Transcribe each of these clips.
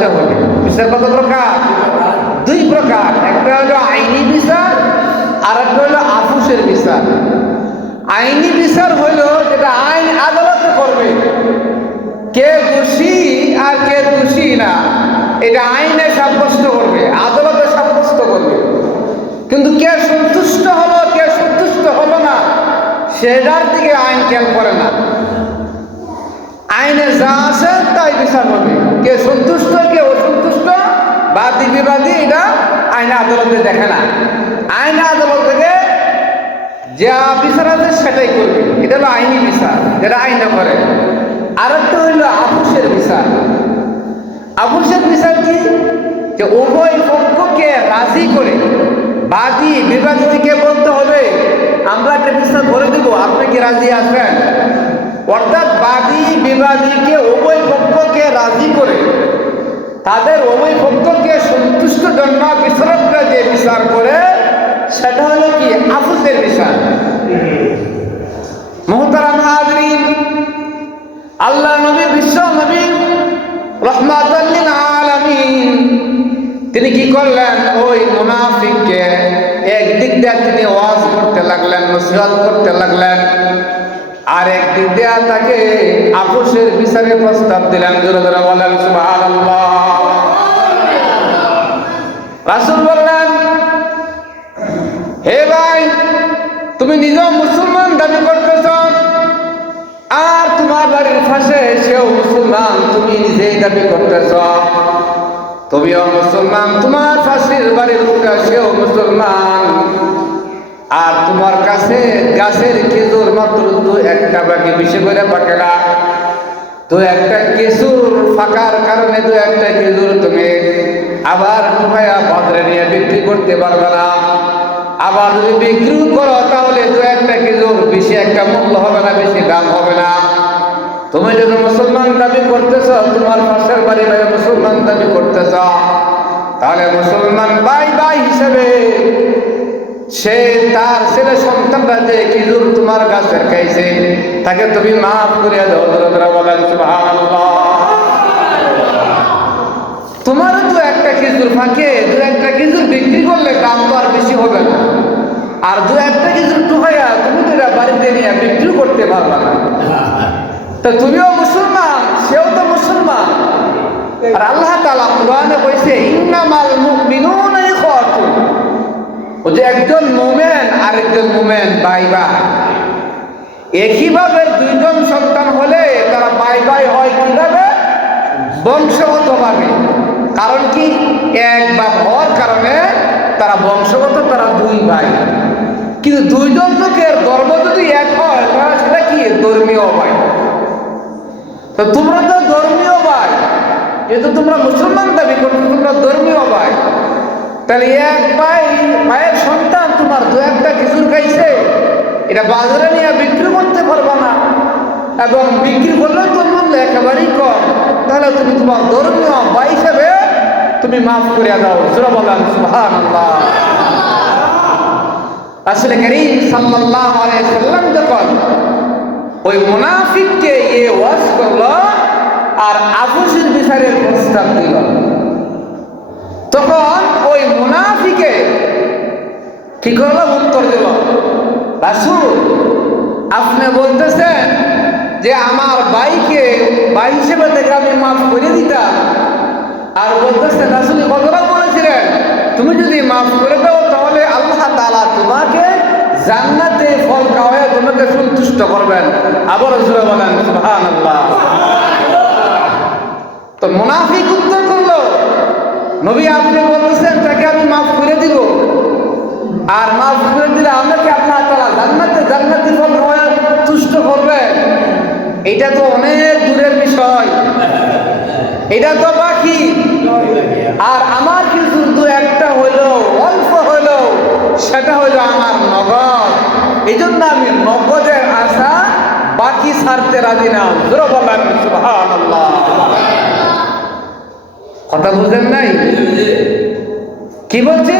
জানতে হবে। বিচার কত প্রকার? দুই প্রকার। একটা হলো আইনি বিচার, আর একটা হলো আফুসের বিচার। আইনি বিচার হলো যেটা আইন আদালতে করবে, কে দোষী আর কে দোষী না এটা আইনে সাব্যস্ত করবে, আদালতে সাব্যস্ত করবে। কিন্তু কে সন্তুষ্ট হলো কে সন্তুষ্ট হলো না সেটার দিকে আইন খেয়াল করে না। আইনে যা আছে তাই বিচার হবে, কে সন্তুষ্ট কে অসন্তুষ্ট, বাদী বিবাদী এটা আইনে আদালতে দেখে না। আইনে আদালত থেকে যা বিচার আছে সেটাই করবে, এটা হলো আইনি বিচার, যেটা আইনে করে। আর একটা হইল আফুসের বিচার। আফুসের বিচার কি? যে উভয় পক্ষকে রাজি করে বাদী বিবাদীকে বলতে হবে আমরা একটা বিচার করে দেব, আপনি কি রাজি আছেন? অর্থাৎ বাদী বিবাদীকে উভয় পক্ষকে রাজি করে তাদের উভয় পক্ষকে সন্তুষ্ট জন্য বিচারকরা যে বিচার করে সেটা হলো কি? আফুসের বিচার। মুহতারাম হাজরিন, আল্লাহ নবী, বিশ্ব নবী রাহমাতাল লিল আলামিন, তিনি কি করলেন? ওই মুনাফিককে একদিক দিয়ে তিনি ওয়াজ করতে লাগলেন, নসিহত করতে লাগলেন, আর একদিক দিয়ে তাকে আফুসের বিচারে প্রস্তাব দিলেন। জোরে জোরে বলেন সুবহানাল্লাহ। রাসূল বললেন, হে ভাই, তুমি নিজেও মুসলমান দাবি করতেছ, আর তোমার বাড়ির পাশে সেও মুসলমান, তুমি নিজেই দাবি করতেছ। তুমিও মুসলমান, তোমার পাশের বাড়ির লোকটা সেও মুসলমান, আর তোমার কাছে গাছের খেজুর মাত্র দু একটা বাকি, বেশি করে পাকে না। দু একটা খেজুর ফাঁকার কারণে দু একটা খেজুর তুমি আবার ঢুকাইয়া বাজারে নিয়ে বিক্রি করতে পারবে না। আবার যদি বিক্রি করো তাহলে দু একটা খেজুর বেশি একটা মূল্য হবে না, বেশি দাম হবে না। তুমি যদি মুসলমান দাবি করতেছ, তোমার পাশের বাড়ি ভাই মুসলমান দাবি করতেছ, তাহলে মুসলমান ভাই ভাই হিসেবে সে তার ছেলে সন্তানরা যে খেজুর তোমার গাছের খাইছে তাকে তুমি মাফ করে দাও। বলেন সুবহানাল্লাহ। তোমারও দু একটা খেজুর ফাঁকে দু একটা খেজুর বিক্রি করলে দাম তো আর বেশি হবে না, আর দু একটা খেজুর টুকাইয়া তুমি তো বাড়িতে নিয়ে বিক্রি করতে পারবে না। তো তুমিও মুসলমান, সেও তো মুসলমান। আর আল্লাহ তাআলা কুরআনে কইছে ইন্নামাল মুমিনুনা ইখওয়াতুন, ও যে একজন মুমিন আর একজন মুমিন ভাই ভাই। একই ভাবে দুইজন সন্তান হলে তারা ভাই ভাই হয় কিভাবে? বংশগতভাবে। কারণ কি? এক বাপ হওয়ার কারণে তারা বংশগত, তারা দুই ভাই। কিন্তু দুইজন লোকের ধর্ম যদি এক হয় তাহলে সেটা কি? ধর্মীয় ভাই। তো তোমরা তো ধর্মীয় ভাই, যেহেতু তোমরা মুসলমান দাবি করছো, তোমরা ধর্মীয় ভাই। তাহলে এক ভাই ভাইয়ের সন্তান তোমার দু একটা খেজুর খাইছে, এটা বাজারে নিয়ে বিক্রি করতে পারবে না, এবং বিক্রি করলেও তোর মূল্য একেবারেই কম। তাহলে তুমি তোমার ধর্মীয় ভাই হিসেবে তুমি মাফ করে দাও। জোরে বলেন সুবহানাল্লাহ। রাসূল কারীম সাল্লাল্লাহু আলাইহি সাল্লাম যখন ওই মুনাফিককে ওয়াজ করলো আর আফুসের বিচারের প্রস্তাব দিল, তখন ওই মুনাফিকে কি করলো? উত্তর দিল, রাসূল আপনি বলতেছেন যে আমার ভাইকে ভাই হিসেবে থেকে আমি মাফ করে দিতাম, আর বলতেছেন রাসূল কতটা বলেছিলেন তুমি যদি মাফ করে দাও তাহলে আল্লাহ তাআলা তোমাকে জান্নাতে ফল খাওয়ায় তোমাকে সন্তুষ্ট করবেন। আবার জোরে বলেন সুবহানাল্লাহ। তো মুনাফিক উত্তর করলো, নবী আপনি বলতেছেন তাকে আমি মাফ করে দিব, আর মাফ করে দিলে আমাকে আল্লাহ তাআলা জান্নাতে ফল খাওয়ায় তুষ্ট করবেন। এটা তো অনেক দূরের বিষয়, এটা তো বাকি। আর আমার কিছু দু একটা হইলো, অল্প হইলো, সেটা হইলো আমার নগদ। এই জন্য আমি নগদের আশা বাকি ছাড়তে রাজি না। জোরে বলেন সুবহানাল্লাহ। কথা বুঝেন নাই? কি বলছে?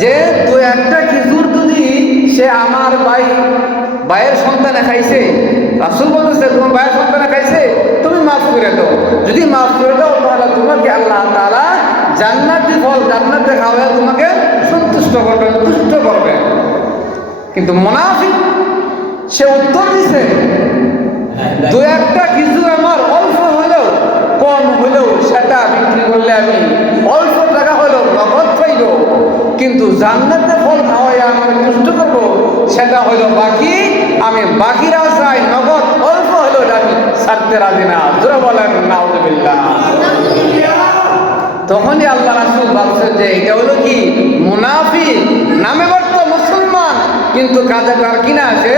যে দু একটা খেজুর যদি সে আমার ভাইয়ের সন্তানে খাইছে, রাসূল বলতেছে তোমার ভাইয়ের সন্তানে খাইছে, তুমি মাফ করে দাও। যদি মাফ করে দাও তাহলে তোমাকে জান্নাতি ফল জান্নাতে খাওয়া তোমাকে সন্তুষ্ট করবে, তুষ্ট করবে। কিন্তু মুনাফিক সে উত্তর দিছে, দু একটা কিছু আমার অল্প হলেও কম হলেও সেটা বিক্রি করলে আমি অল্প টাকা হলেও নগদ পাইব, কিন্তু জান্নাতে ফল খাওয়াই আমি তুষ্ট করবো সেটা হলো বাকি, আমি বাকিরা চাই নগদ অল্প হলেও আমি ছাড়তে রাজি না। জোরে বলেন নাউযুবিল্লাহ। তখনই আল্লাহ রাসূল বলছেন যে এটা হলো কি মুনাফিক, নামে বর্ত মুসলমান কিন্তু কাজে তার কিনা আছে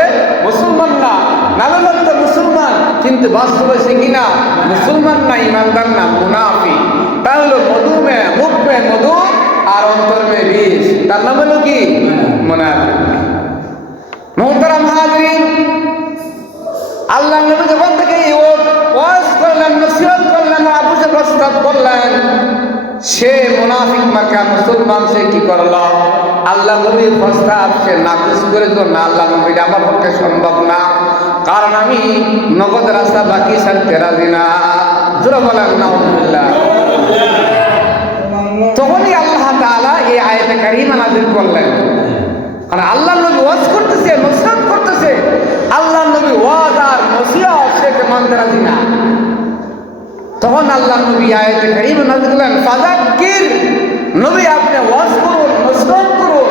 মুসলমান না, নামে বর্ত মুসলমান কিন্তু বাস্তবে সে কিনা মুসলমান না, ইমানদার না, মুনাফিক। তা হলো মধুমে মুখ মে মধু আর অন্তর মে বিষ, তার নাম হলো কি মুনাফিক। মুহতারাম হাজিরিন, আল্লাহ নবী যখন থেকে ওয়াজ করলেন, নসিহত করলেন, আবুজে প্রস্তাব করলেন, সে মুনাফিক মার্কা মুসলমান সে কি করলো? আল্লাহ নবীর প্রস্তাব সে নাকচ করে দিল, না আল্লাহ নবীর আমার পক্ষে সম্ভব না, কারণ আমি নগদ রাস্তা বাকি ছাড়তে রাজি না। জোরে বলেন নাউযুবিল্লাহ। তখনই আল্লাহ তাআলা এই আয়াতে কারিমা নাযিল করলেন, কারণ আল্লাহ নবী ওয়াজ করতেছে, নসিহত করতেছে, আল্লাহ নবী ওয়াজ আর নসিহত সেটা মানতে রাজি না। তখন আল্লাহ নবী আয়াতে কারিমা নাযিল করলেন, ফাযাক্কির, নবী আপনি ওয়াজ করুন, নসিহত করুন,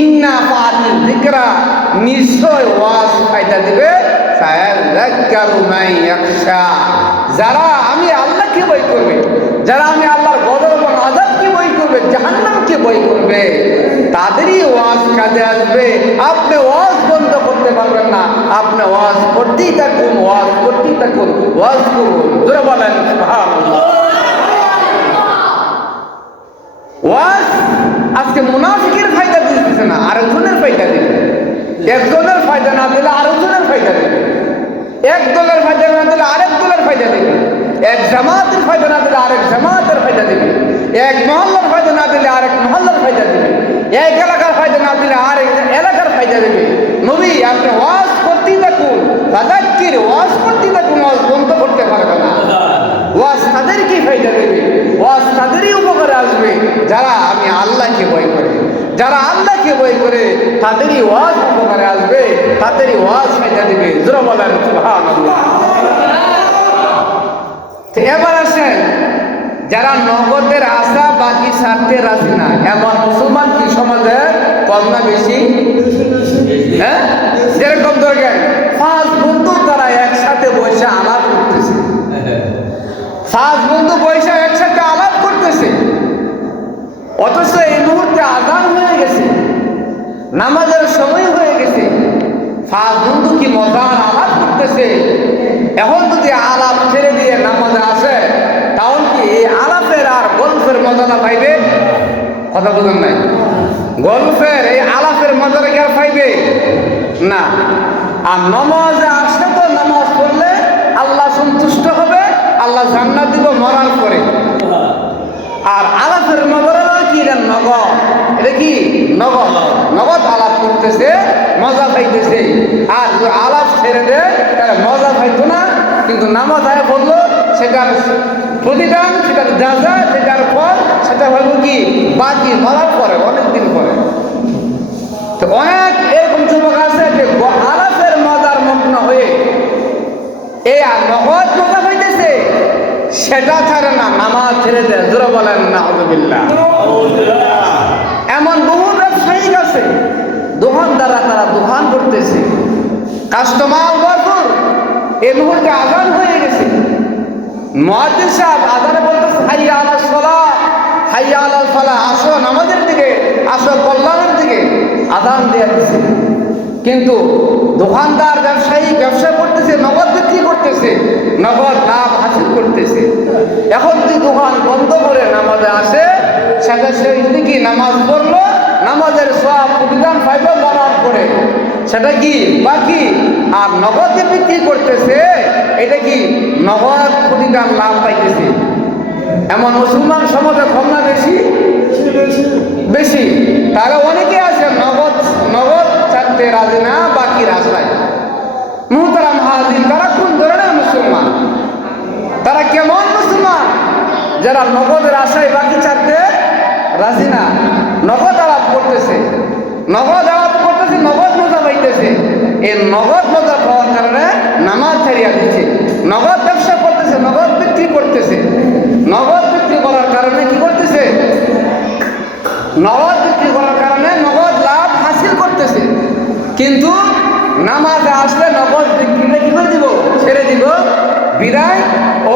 ইন্না ফাআতিল যিকরা, নিশ্চয় ওয়াজ ফায়দা দিবে, সায়াযাক্কারু মান ইয়াখশা, যারা আমি আল্লাহকে ভয় করবে, যারা আমি আল্লাহর গজব এবং আযাবকে ভয় করবে, জাহান্নামকে ভয় করবে, তাদেরই ওয়াজ কাজে আসবে। আপনি ওয়াজ বন্ধ করতে পারবেন না, আপনি ওয়াজ করতেই থাকুন, ওয়াজ করতেই থাকুন, ওয়াজ করুন। জোরে বলেন সুবহানাল্লাহ। ওয়াজ আজকে মুনাফিকের ফায়দা দিতেছে না, আরেকজনের ফায়দা দিবে। একজনের ফায়দা না দিলে আরেকজনের ফায়দা দিবে, এক দলের ফায়দা না দিলে আরেক দলের ফায়দা দিবে, এক জামাতের ফায়দা না দিলে আরেক জামাতের ফায়দা দিবে, এক মহল্লার ফায়দা না দিলে আরেক মহল্লার ফায়দা দিবে, এক এলাকার ফায়দা না দিলে আরেক এলাকার ফায়দা দিবে। নবী আপনি ওয়াজ করতেই থাকুন, ফাযাক্কির, ওয়াজ করতেই থাকুন, ওয়াজ বন্ধ করতে পারবে না। ওয়াজ তাদেরকেই ফায়দা দেবে, ওয়াজ তাদেরই উপকারে আসবে যারা আমি আল্লাহকে ভয় করে, যারা আল্লাহকে ভয় করে তাদেরই ওয়াজ উপকারে আসবে, তাদেরই ওয়াজ ফায়দা দিবে। জোরে বলেন সুবহানাল্লাহ। তো এবার আসেন, যারা নগদের আশা বাকি ছাড়তে রাজি না, এমন মুসলমান কি সমাজে কম না বেশি? হ্যাঁ, যেরকম ধরেন 5 বন্ধু তারা একসাথে বসে আলাপ করতেছে, 5 বন্ধু বসে একসাথে আলাপ করতেছে, অথচ এই মুহূর্তে আযান হয়ে গেছে, নামাজের সময় হয়ে গেছে, 5 বন্ধু কি মজার আলাপ করতেছে। এখন যদি আলাপ ছেড়ে দিয়ে নামাজে আসে, তাহলে কি এই আলাপের আর গল্পের মজাটা পাইবে? কথা বলেন নাই? গল্পের এই আলাপের মজাটা কি আর পাইবে না। আর নামাজে আসলে তো নামাজ পড়লে আল্লাহ সন্তুষ্ট হবে, আল্লাহ জান্নাত দিব মরার পরে। আর আলাপের মজাটা কি? এটা নগদ, এটা কি নগদ, নগদ আলাপ করতেছে, মজা পাইতেছে। আর আলাপ ছেড়ে দেয় তাহলে মজা পাইতো না, কিন্তু নামাজ আয় বললো সেটার প্রতিদান, সেটার যাজা, সেটার ফল সেটা হলো কি বাকি মরার পরে, অনেকদিন পরে। তো অনেক এরকম যুবক আছে যে আলাপের মজার মগ্ন হয়ে এই নগদ মজা পাইতেছে, সেটা ছাড়ে না, নামাজ ছেড়ে দেয়। জোরে বলেন নাউযুবিল্লাহ। এমন বহু ব্যবসায়িক আছে, দোকানদাররা তারা দোকান করতেছে, কাস্টমার ভরপুর, এই মুহূর্তে আযান হয়ে গেছে, মুয়াজ্জিন সাহেব আযানে বলতেছে হাইয়া আলাস সালাহ, হাইয়া আলাল ফালাহ, আসো নামাজের দিকে, আসো কল্যাণের দিকে, আযান দিয়ে দিচ্ছে। কিন্তু দোকানদার ব্যবসায়ী ব্যবসা করতেছে, নগদ বিক্রি করতেছে, নগদ লাভ হাসিল করতেছে। এখন যদি দোকান বন্ধ করে নামাজে আসে, সেটা সে কি নামাজ পড়লো, নামাজের সওয়াব প্রতিদান পাইব মরার পরে, সেটা কি বাকি। আর নগদ যে বিক্রি করতেছে, এটা কি নগদ প্রতিদান লাভ পাইতেছে। এমন মুসলমান সমাজে কম না বেশি? বেশি। তারা অনেকে আছে নগদ নগদ ছাড়তে রাজি না, বাকি রাস্তায়। মুহতারাম হাজির, তারা কোন ধরনের মুসলমান? তারা কেমন মুসলমান? যারা নগদের আশায় বাকি ছাড়তে রাজি না, নগদ আলাপ করতেছে, নগদ আলাপ করতেছে, নগদ মজা পাইতেছে। এই নগদ মজা পাওয়ার কারণে নামাজ ছাড়িয়া দিচ্ছে, নগদ ব্যবসা করতেছে, নগদ বিক্রি করতেছে। নগদ বিক্রি করার কারণে কি করতেছে? নগদ বিক্রি করার কারণে নগদ লাভ হাসিল করতেছে। কিন্তু নামাজে আসলে নগদ বিক্রিটা কি করে দিব? ছেড়ে দিব। বিদায়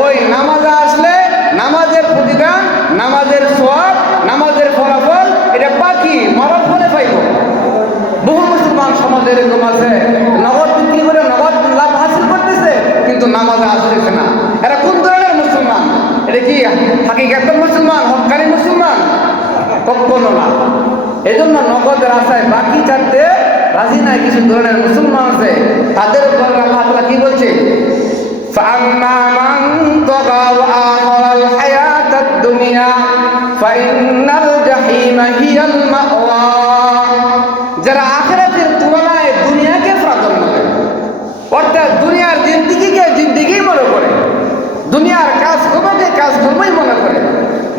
ওই নামাজে আসলে নামাজের প্রতিদান, নামাজের সওয়াব, নামাজের ফলাফল এটা বাকি মরার ফলে পাইব। বহু মুসলমান সমাজে এরকম আছে, নগদ বিক্রি করে নগদ লাভ হাসিল করতেছে কিন্তু নামাজে আসতেছে না। এরা কোন ধরনের মুসলমান? এটা কি হাকিকাতের মুসলমান, হক্কানি মুসলমান? কখনো না। এই জন্য নগদের আশায় বাকি ছাড়তে রাজি নাই কিছু ধরনের মুসলমান আছে। তাদের উপর আল্লাহ তাআলা কি বলছে? فَأَمَّا مَنْ طَغَى وَآثَرَ الْحَيَاةَ الدُّنْيَا فَإِنَّ الْجَحِيمَ هِيَ الْمَأْوَى। যারা আখিরাতের তুলনায় দুনিয়াকে প্রাধান্য দেয়, অর্থাৎ দুনিয়ার জিন্দেগিকে জিন্দেগি মনে করে, দুনিয়ার কাজকর্মকে কাজকর্মই মনে করে,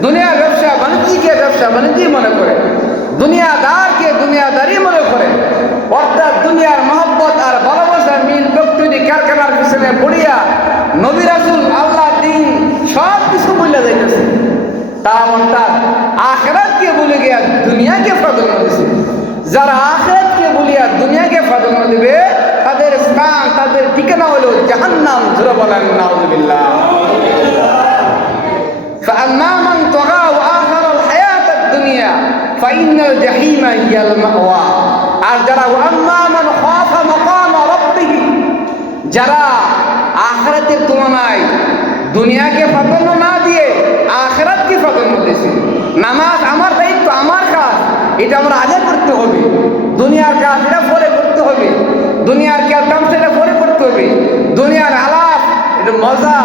দুনিয়ার ব্যবসা বাণিজ্যকে ব্যবসা বাণিজ্যই মনে করে, দুনিয়াদারকে দুনিয়াদারি মনে করে, অর্থাৎ দুনিয়ার মহব্বত আর ভালোবাসার মিল ব্যক্তি কারখানার পিছনে পড়িয়া নবী রাসূল আল্লাহ দিন সব কিছু ভুলে যাইতেছে। তা অর্থাৎ আখিরাতকে ভুলে গিয়া দুনিয়াকে প্রাধান্য দিছে। যারা আখিরাতকে ভুলিয়া দুনিয়াকে প্রাধান্য দিবে তাদের স্থান, তাদের ঠিকানা হলো জাহান্নাম। জোরে বলেন নাউযুবিল্লাহ। فَأَمَّا مَنْ طَغَى وَآثَرَ الْحَيَاةَ الدُّنْيَا فَإِنَّ الْجَحِيمَ هِيَ الْمَأْوَى। আর যারা وَأَمَّا مَنْ خَافَ مَقَامَ رَبِّهِ, যারা আখিরাতের তুলনায় দুনিয়াকে প্রাধান্য না দিয়ে আখিরাতকে প্রাধান্য দিয়েছে। নামাজ আমার দায়িত্ব, আমার কাজ, এটা আমরা আগে করতে হবে। দুনিয়ার কাজ এটা পরে করতে হবে, দুনিয়ার কাজ সেটা পরে করতে হবে, দুনিয়ার আলাপ এটা মজা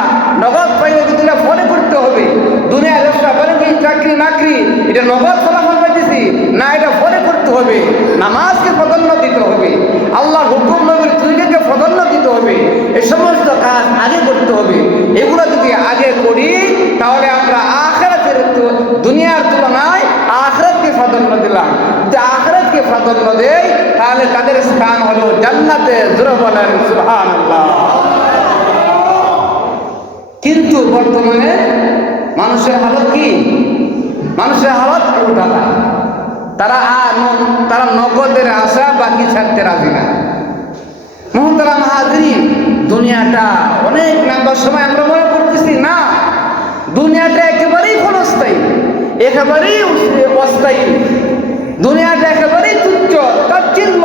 নগদ পাইলে কিন্তু এটা পরে করতে হবে। দুনিয়ার ব্যবসা বাণিজ্য চাকরি নাকরি এটা নগদ ফলাফল পাইতেছি না, এটা পরে করতে হবে। নামাজকে প্রাধান্য দিতে হবে, আল্লাহর হুকুম নবীর তরিকাকে প্রাধান্য দিতে হবে। এই সমস্ত কাজ আগে করতে হবে। এগুলো যদি আগে করি তাহলে আমরা আখিরাতের দুনিয়ার তুলনায় আখিরাতকে প্রাধান্য দিলাম। যদি আখিরাতকে প্রাধান্য দেই তাহলে তাদের স্থান হলো জান্নাতে। জোরে বলেন সুবহানাল্লাহ। কিন্তু বর্তমানে মানুষের হালত কি? মানুষের হালত উল্টা। তারা নগদের আশা বাকি ছাড়তে রাজি না। মুহতারাম হাজরিন, দুনিয়াটা অনেক লম্বা সময় আমরা মনে করতেছি না, দুনিয়াটা একেবারেই ক্ষণস্থায়ী, একেবারেই অস্থায়ী। দুনিয়াটা একেবারেই তুচ্ছ তাচ্ছিল্য,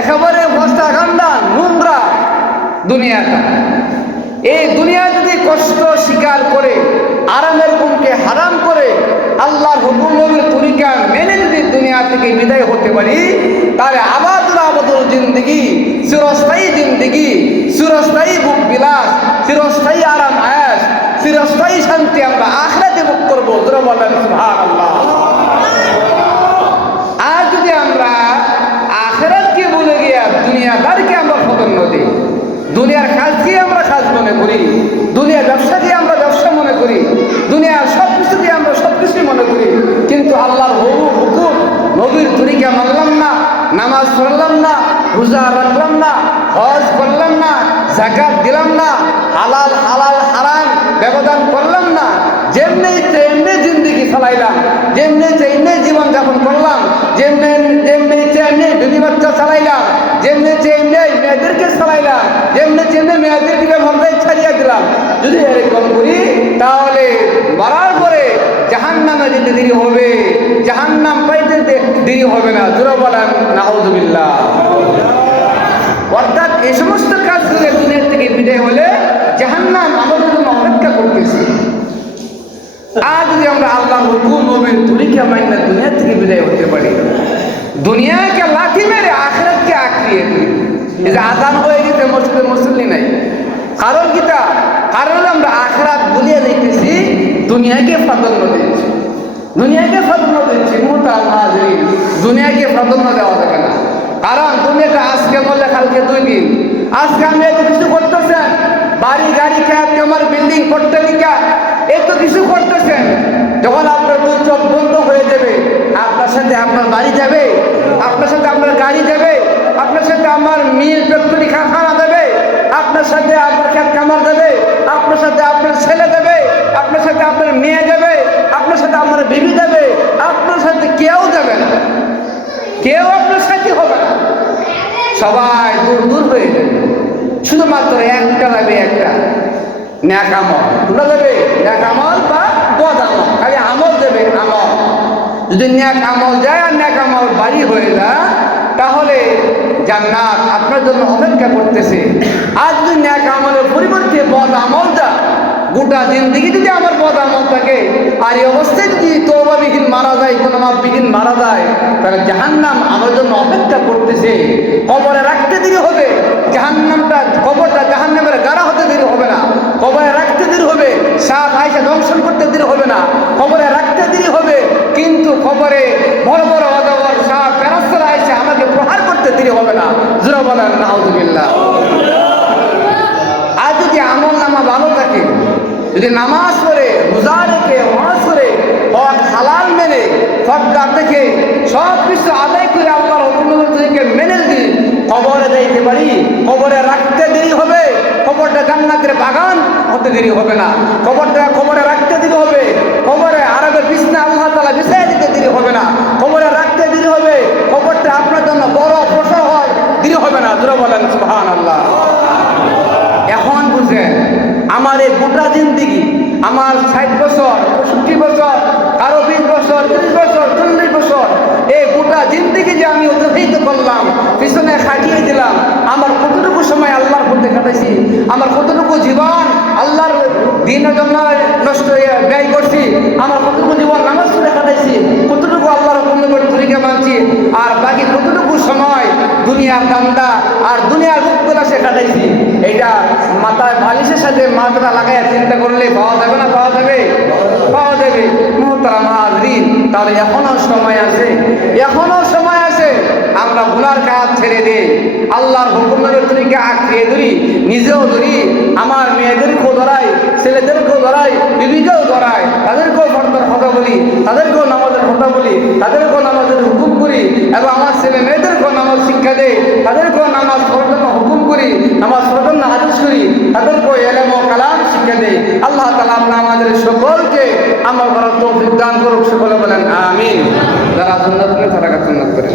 একেবারে বস্তা গান্ডা নোংরা দুনিয়াটা। এই দুনিয়া যদি কষ্ট স্বীকার করে, আরামের গুণকে হারাম করে, আল্লাহর হুকুম নবীর তরিকা মেনে যদি দুনিয়া থেকে বিদায় হতে পারি তাহলে আবাদুল জিন্দেগি, চিরস্থায়ী জিন্দেগি, চিরস্থায়ী ভোগ বিলাস, চিরস্থায়ী আরাম আয়াস, চিরস্থায়ী শান্তি আমরা আখিরাতে ভোগ করবো। জোরে বলেন সুবহানাল্লাহ। আর যদি আমরা আখিরাতকে ভুলে গিয়া দুনিয়াদারকে আমরা প্রাধান্য দিই, দুনিয়ার কাজকে আমরা কাজ মনে করি, দুনিয়ার ব্যবসাকে আমরা ব্যবসা মনে করি, দুনিয়ার সব কিছুকে আমরা সব কিছুই মনে করি, কিন্তু আল্লাহর হুকুম নবীর তরিকা মানলাম না, নামাজ পড়লাম না, রোজা রাখলাম না, হজ করলাম না, যাকাত দিলাম না, হালাল হালাল হারাম ব্যবধান করলাম না, যেমনি তেমনি জিন্দেগি চালাইলাম, যেমনি তেমনি জীবন যাপন করলাম, যেমনি তেমনি বিবি বাচ্চা চালাইলাম, যেমনি তেমনি মেয়েদেরকে চালাইলাম, যেমনি তেমনি মেয়েদেরকে ভাবনায় ছাড়িয়ে দিলাম। যদি এরকম করি তাহলে মরার পরে জাহান্নামে যেতে দেরি হবে, জাহান্নাম পাইতে দেরি হবে না। জোরে বলেন নাউযুবিল্লাহ। অর্থাৎ এই সমস্ত কাজগুলো দুনিয়া থেকে বিদায় হলে জাহান্নাম আমাদের জন্য অপেক্ষা করতেছে। আর যদি আমরা আল্লাহর হুকুম নবীর তরিকা মাইনা দুনিয়া থেকে বিদায় হতে পারি, দুনিয়াকে লাঠি মেরে আখিরাতকে আঁকড়িয়ে দিই। এই যে আজান হয়ে গেছে মসজিদে মুসল্লি নাই, কারণ কিটা? কারণ আমরা আখিরাত ভুলিয়ে দেখতেছি, দুনিয়াকে প্রাধান্য দিচ্ছি, দুনিয়াকে প্রাধান্য দিচ্ছি। মুহতারাম হাজরিন, দুনিয়াকে প্রাধান্য দেওয়া যাবে না। কারণ দুনিয়াটা আজকে বললে কালকে 2 দিন। আজকে আমি এত কিছু করতেছেন, বাড়ি গাড়ি খেয়ে আমার বিল্ডিং করতে লিখা এত কিছু করতেছেন, যখন আপনার দুই চোখ বন্ধ হয়ে যাবে, আপনার সাথে আপনার বাড়ি যাবে, আপনার সাথে আপনার গাড়ি যাবে, আপনার সাথে আমার মিল ফ্যাক্টরি কারখানা দেবে, আপনার সাথে আপনার ক্ষেত কামার দেবে, আপনার সাথে আপনার ছেলে দেবে, আপনার সাথে আপনার মেয়ে দেবে, আপনার সাথে আপনার বিবি দেবে, আপনার সাথে কেউ দেবে না, কেউ আপনার সাথে হবে না, সবাই দূর দূর হয়ে যাবে। শুধুমাত্র একটা দেবে, একটা ন্যাক আমল। কোনটা দেবে? ন্যাক আমল বা বদ আমল, খালি আমল দেবে, আমল। যদি ন্যাক আমল যায় আর ন্যাক আমল বাড়ি হয়ে যায়, তাহলে জান্নাত আপনার জন্য অপেক্ষা করতেছে। আর যদি ন্যাক আমলের পরিবর্তে বদ আমল যায়, গোটা জিন্দিগি যদি আমার বদ আমল থাকে, আর এই অবস্থায় যদি তওবাবিহীন মারা যায়, কোনো মাপবিহীন মারা যায়, তাহলে জাহান্নাম আমার জন্য অপেক্ষা করতেছে। কবরে রাখতে দেরি হবে, জাহান্নামটা, কবরটা জাহান্নামের গাড়া হতে দেরি হবে না, কবরে রাখতে দেরি হবে, সাপ আইসা দংশন করতে দেরি হবে না, কবরে রাখতে দেরি হবে, কিন্তু কবরে বড় বড় অজগর সাপ ফেরেশতারা আইসা আমাকে প্রহার করতে দেরি হবে না। জোরে বলেন নাউযুবিল্লাহ। আর যদি আমল নামা ভালো থাকে, যদি নামাজ পড়ে, রোজা রেখে, হজ করে, হক হালাল মেনে, সরকার থেকে সব কিছু আদায় করে আল্লাহর হুকুমকে মেনে যদি কবরে যাইতে পারি, কবরে রাখতে দেরি হবে, কবরটা জান্নাতের বাগান হতে দেরি হবে না, কবরে রাখতে দেরি হবে, কবরে আরবের বিছনা আল্লাহ তাআলা বিছাইয়া দিতে দেরি হবে না, কবরে রাখতে দেরি হবে, কবরটা আপনার জন্য বড় প্রসর হয়, দেরি হবে না। জোরে বলেন সুবহানাল্লাহ। এখন বুঝেন, আমার এই গোটা জিন্দিগি, আমার 60 বছর, 65 বছর, আরো 20 বছর, 30 বছর, 40 বছর, এই গোটা জিন্দিগি যে আমি অতিবাহিত করলাম, পিছনে খাটিয়ে দিলাম, আমার কতটুকু সময় আল্লাহর মধ্যে কাটাইছি, আমার কতটুকু জীবন আল্লাহর দ্বীনের জন্য নষ্ট ব্যয় করছি, আমার কতটুকু জীবন নামাজ পড়ে কাটাইছি, কতটুকু আল্লাহর হুকুমের তরিকা মানছি, আর বাকি কতটুকু সময় দুনিয়ার দান্দা আর দুনিয়ার রূপবিলাসে কাটাইছি, এটা মাথায় বালিশের সাথে মাথাটা লাগাইয়া চিন্তা করলে পাওয়া যাবে না? পাওয়া যাবে, পাওয়া যাবে। মুহতারাম হাজরিন, তাহলে এখনো সময় আছে, এখনো সময় আছে। আমরা গুনার কাজ ছেড়ে দিই, আল্লাহর হুকুমের তরিকা আঁকড়িয়ে ধরি, নিজেও ধরি, আমার মেয়েদেরকেও ধরাই, ছেলেদেরকেও ধরাই, বিবিকেও ধরাই, তাদেরকেও ফরজের কথা বলি, তাদেরকেও নামাজের কথা বলি, তাদেরকেও নামাজের হুকুম করি, এবং আমার ছেলে মেয়েদেরকেও নামাজ শিক্ষা দেয়, তাদেরকেও নামাজ পড়ার জন্য হুকুম করি, নামাজ পড়ার জন্য আদেশ করি, তাদেরকেও ইলম ও কালাম শিক্ষা দেয়। আল্লাহ তাআলা আমাদের সকলকে আমল করার তৌফিক দান করুক। সকলে বলেন আমিন। যারা সুন্নাত নেই তারা সুন্নাত করেন।